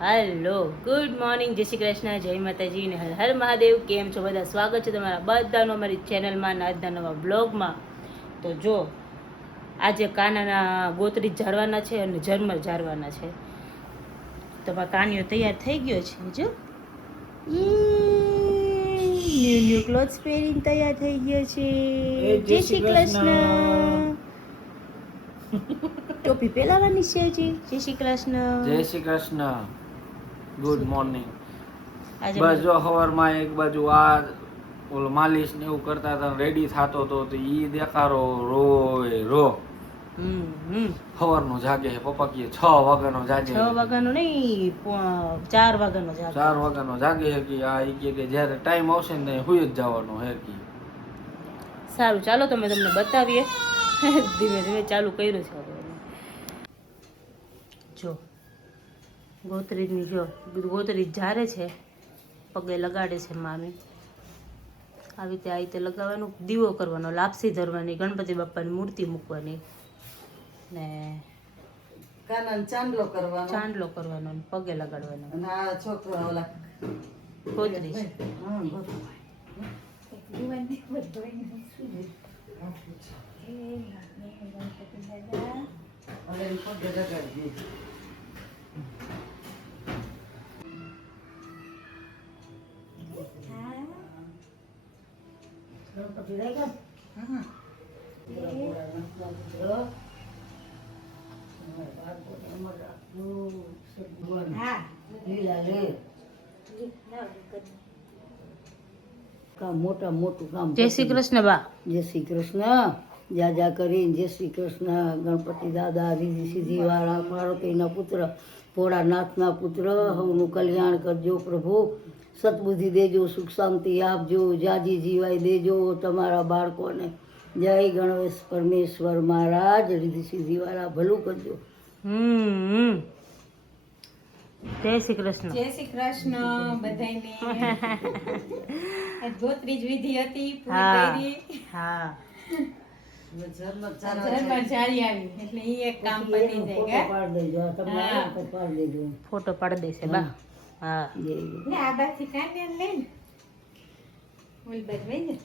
Hello, good morning, જય શ્રી કૃષ્ણ, જય માતાજી ને હર હર મહાદેવ. કેમ છો બધા? સ્વાગત છે તમારા બધાનું અમારી ચેનલમાં ને આજના નવા બ્લોગમાં. તો જો આજે કાનાના ગોતરી ઝાડવાના છે અને ઝરમર ઝાડવાના છે. તો કાનિયો તૈયાર થઈ ગયો છે. જો ન્યુ ક્લોથ્સ પહેરીને તૈયાર થઈ ગયો છે. જય શ્રી કૃષ્ણ. ટોપી પહેરાવાની છે હજી. જય શ્રી કૃષ્ણ. જય શ્રી કૃષ્ણ. Good morning. આજે બસ જો સવારમાં એક બાજુ આ ઓલો માલિશ ને એવું કરતા હતા, રેડી થતો હતો તો ઈ દેખાડો રો સવારનો જાગે છે. પપ્પા કહે 6 વાગ્યાનો જાગે. 6 વાગ્યાનો નહીં, 4 વાગ્યાનો જાગે. 4 વાગ્યાનો જાગે છે કે આ ઈ કે જ્યારે ટાઈમ આવશે ને હુઈ જ જવાનો હે કે. સારું, ચાલો તમે તમને બતાવીએ. ધીમે ધીમે ચાલુ કર્યું છે. જો ગોતરીની ગોતરી જારે છે, પગે લગાડે છે મામી. આવી રીતે આ રીતે લગાવવાનું, દીવો કરવાનો, લાપસી ધરવાની, ગણપતિ બાપાની મૂર્તિ મૂકવાની ને કાનાને ચાંદલો કરવાનો, ચાંદલો કરવાનો ને પગે લગાડવાનો. અને આ છોકરા ઓલા ગોતરી છે. મોટા મોટું કામ. જય શ્રી કૃષ્ણ બા. જય શ્રી કૃષ્ણ. જા કરીને જય શ્રી કૃષ્ણ. ગણપતિ દાદા રીધી સીધી વાળા પાર્વતીના પુત્ર, ભોળાનાથના પુત્ર, હવનું કલ્યાણ કરજો પ્રભુ. સદબુદ્ધિ દેજો, સુખ શાંતિ આપજો, જાજી જીવાય દેજો તમારા બાળકોને. જય ગણેશ પરમેશ્વર મહારાજ, રીધી સીધી વાળા ભલું કરજો. જય શ્રી કૃષ્ણ. જય શ્રી કૃષ્ણ બધાયને. ગોત્રી જ વિધિ હતી, પૂરી કરી. હા, ઝરમર જાળી આવી એટલે ઈ એક કામ પતી જાય. પાડી દેજો, તમને પાડી દેજો. ફોટો પાડી દેશે બા. હા, જય ને આ બાજથી કાઢીને લઈને ઓલી બાજુ વહી જા.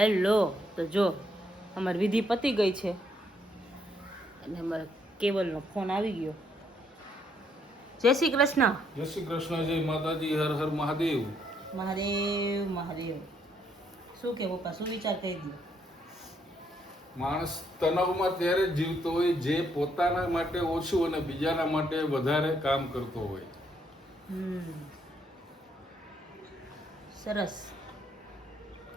હેલો. તો જો અમારી વિધિ પતી ગઈ છે અને અમારા કેવલનો ફોન આવી ગયો. જય શ્રી કૃષ્ણ. જય શ્રી કૃષ્ણ, જય માતાજી, હર હર મહાદેવ. મહાદેવ મહાદેવ. શું કે પપ્પા, શું વિચાર કરી દો? માણસ તણાવમાં ત્યારે જ જીવતો હોય જે પોતાના માટે ઓછું અને બીજાના માટે વધારે કામ કરતો હોય. સરસ.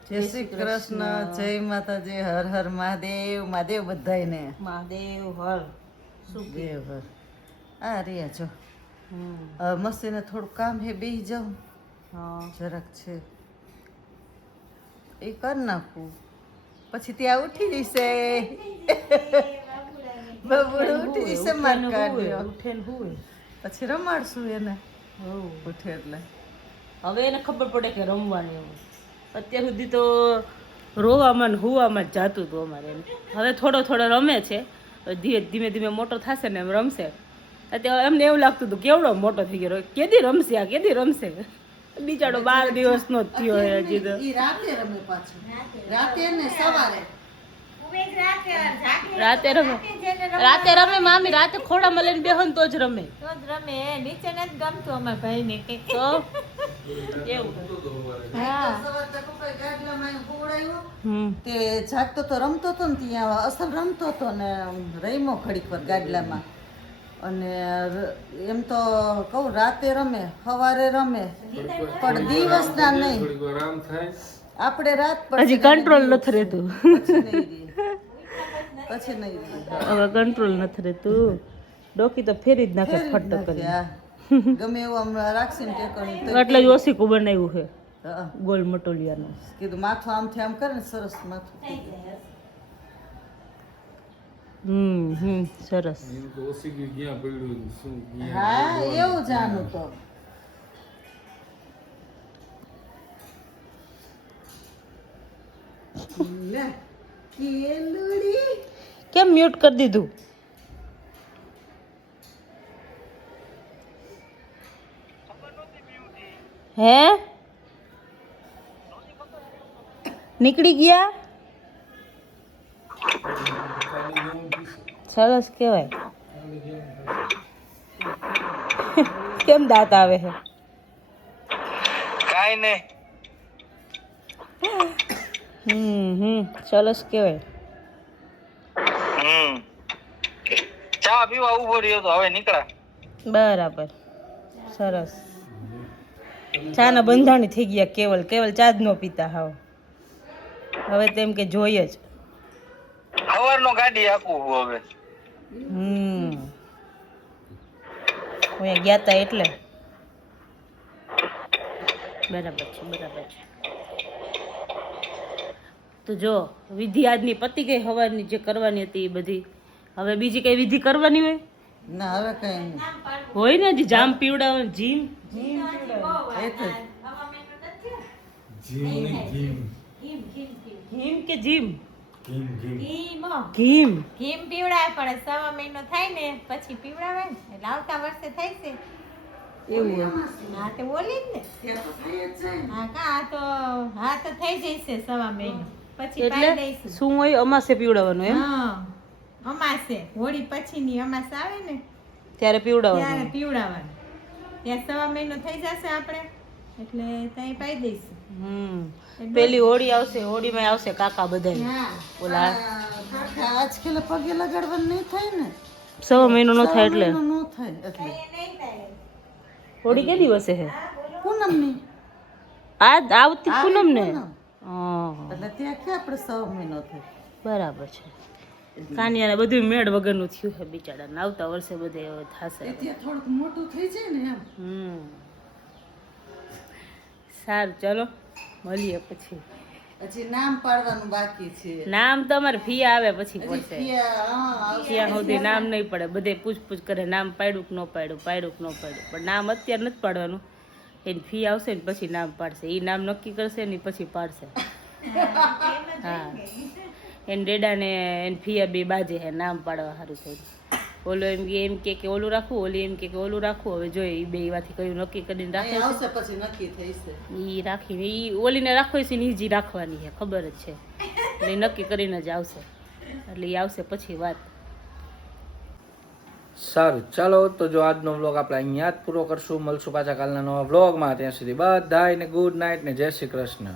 જય શ્રી કૃષ્ણ, જય માતાજી, હર હર મહાદેવ. મહાદેવ બધાયને મહાદેવ હર. શું કે? દેવ હર. આ રહ્યા જો હવે મસ્તીને થોડું કામ હે, બેસી જાઉં હા. જરાક છે એ કરી નાખું, પછી ત્યાં ઉઠી જશે. બબુડું ઉઠી જશે માર કાઢ્યો, ઉઠે ને હુએ. પછી રમાડશું એને હોવ. ઉઠે એટલે. હવે એને ખબર પડે કે રમવાની એવું. અત્યાર સુધી તો રોવામાં ને હુવામાં જ જાતું હતું અમારે એને. હવે થોડો થોડો રમે છે, ધીમે ધીમે મોટો થશે ને એમ રમશે. અત્યારે એમને એવું લાગતું હતું કેવડો મોટો થઈ ગયો, કેદી રમશે આ, કેદી રમશે. બિચારો 12 દિવસનો જ થયો હોય હજી તો. ઈ રાતે રમે પાછું, રાતે ને સવારે. રાતે રમે, રાતે રમે મામી, રાતે ખોડામાં લઈને બેહો ને તો જ રમે. તો જ રમે, નીચે નથી ગમતું અમારા ભાઈને કે. તો એવું. તે જાગતો તો રમતો હતો ને ત્યાં અસલ રમતો હતો ને રમ્યો ઘડીક વાર ગાડલામાં. અને એમ તો કહું રાતે રમે, સવારે રમે, પણ દિવસના નહીં. થોડીક વાર આરામ થાય. આપણે રાત હજી કંટ્રોલ નથી રહેતું. પછી નહીં રહે. હવે કંટ્રોલ નથી રહેતું. ડોકી તો ફેરી જ નાખે ફટ કરી. હા. ગમે એવું આમ રાખશે ને ટેકણી તો એટલે જ ઓસીકું બનાવ્યું છે હા. ગોલ મટોલિયાનું. કીધું માથું આમથી આમ કરે ને સરસ માથું થઈ જાય. સરસ. એમ તો ઓછી ગઈ ક્યાં પડ્યું ને શું ક્યાં. હા એવું જાણું તો. લે કેલુડી કેમ મ્યુટ કરી દીધું? હે નીકળી ગયા? સરસ કહેવાય. કેમ દાંત આવે છે? કાઈ નહીં. સરસ કહેવાય. ચા પીવા ઉભો રહ્યો તો હવે નીકળ્યા. બરાબર. સરસ. ચા ના બંધાણી થઈ ગયા કેવલ. કેવલ ચા જ ન પીતા હાવ. હવે તેમ કે જોઈએ જ. સવારનો ગાડી આખું હવે. અહીંયા ગયા તા એટલે. બરાબર છે, બરાબર છે. તો જો વિધિ આજની પતી ગઈ, સવારની જે કરવાની હતી એ બધી. હવે બીજી કઈ વિધિ કરવાની હોય? ના હવે કઈ નહીં. હોય ને હજી જામ પીવડાવવાનું. જીમ એ તો હિમ કે જીમ? ઘીમ ઘીમ. પીવડાય પણ 1.5 મહિનો થાય ને પછી પીવડાવે ને એટલે આવતા વર્ષે થાય છે. એવું હા તે બોલી જ ને. હા કા હા તો થઈ જશે 1.5 મહિનો પછી પાઈ એટલે દઈશું. શું હોય? અમાસે પીવડાવવાનું એમ? હા અમાસે હોળી પછીની અમાસ આવે ને ત્યારે ત્યારે પીવડાવવાનું. પીવડાવવાનું. ત્યાં 1.5 મહિનો થઈ જશે આપણે એટલે ત્યાં પાઈ દઈશું. પેલી હોળી આવશે, હોળીમાં આવશે કાકા બધા. હા ઓલા આજકાલ પગે લગાડવાનું નહીં થાય ને. 1.5 મહિનો નો થાય એટલે ન થાય એટલે હોળી કે દિવસે છે? પૂનમની આજ આવતી પૂનમ ને? પૂનમ. હા, એટલે ત્યાં ક્યાં આપણે 100 મહિનો થાય. બરાબર છે. કાનિયાને બધું મેળ વગરનું થયું છે બિચારાને. આવતા વર્ષે બધે હવે થશે. ત્યાં થોડુંક મોટું થઈ જાય ને એમ. સારું, ચલો મળીએ પછી. હજી નામ પાડવાનું બાકી છે. નામ તો અમારે ફી આવે પછી પડશે. હા, ત્યાં સુધી નામ નહીં પડે. બધે પૂછપૂછ કરે નામ પાડ્યું કે ન પાડ્યું, પાડ્યું કે ન પાડ્યું. પણ નામ અત્યારે નથી પાડવાનું. એની ફી આવશે ને પછી નામ પાડશે. એ નામ નક્કી કરશે ને પછી પાડશે. હા, એને ડેડાને એની ફિયા બે બાજે હે નામ પાડવા સારું થયું. ઓલો એમ કે ઓલું રાખવું, ઓલી એમ કે ઓલું રાખવું. હવે જોઈએ એ બે એવાથી કયું નક્કી કરીને રાખે આવશે પછી નક્કી થઈશે. એ રાખીને એ ઓલીને રાખવી છે ને એ જ રાખવાની છે, ખબર જ છે. એટલે એ નક્કી કરીને જ આવશે, એટલે એ આવશે પછી વાત. સારું, ચાલો તો જો આજનો વ્લોગ આપણે અહીંયા જ પૂરો કરશું. મળશું પાછા કાલના નવા વ્લોગમાં. ત્યાં સુધી બધાને ગુડ નાઇટ ને જય શ્રી કૃષ્ણ.